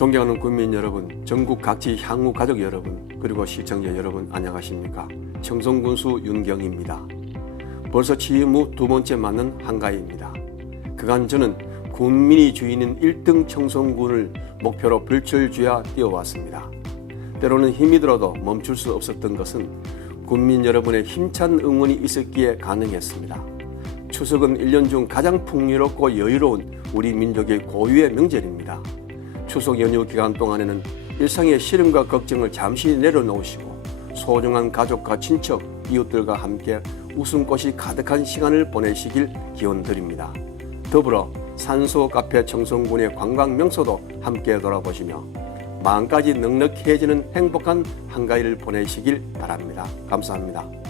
존경하는 국민 여러분, 전국 각지 향후 가족 여러분, 그리고 시청자 여러분 안녕하십니까? 청송군수 윤경입니다. 벌써 취임 후 두 번째 맞는 한가위입니다. 그간 저는 군민이 주인인 1등 청송군을 목표로 불철주야 뛰어왔습니다. 때로는 힘이 들어도 멈출 수 없었던 것은 군민 여러분의 힘찬 응원이 있었기에 가능했습니다. 추석은 1년 중 가장 풍요롭고 여유로운 우리 민족의 고유의 명절입니다. 추석 연휴 기간 동안에는 일상의 시름과 걱정을 잠시 내려놓으시고 소중한 가족과 친척, 이웃들과 함께 웃음꽃이 가득한 시간을 보내시길 기원드립니다. 더불어 산소 카페 청송군의 관광 명소도 함께 돌아보시며 마음까지 넉넉해지는 행복한 한가위를 보내시길 바랍니다. 감사합니다.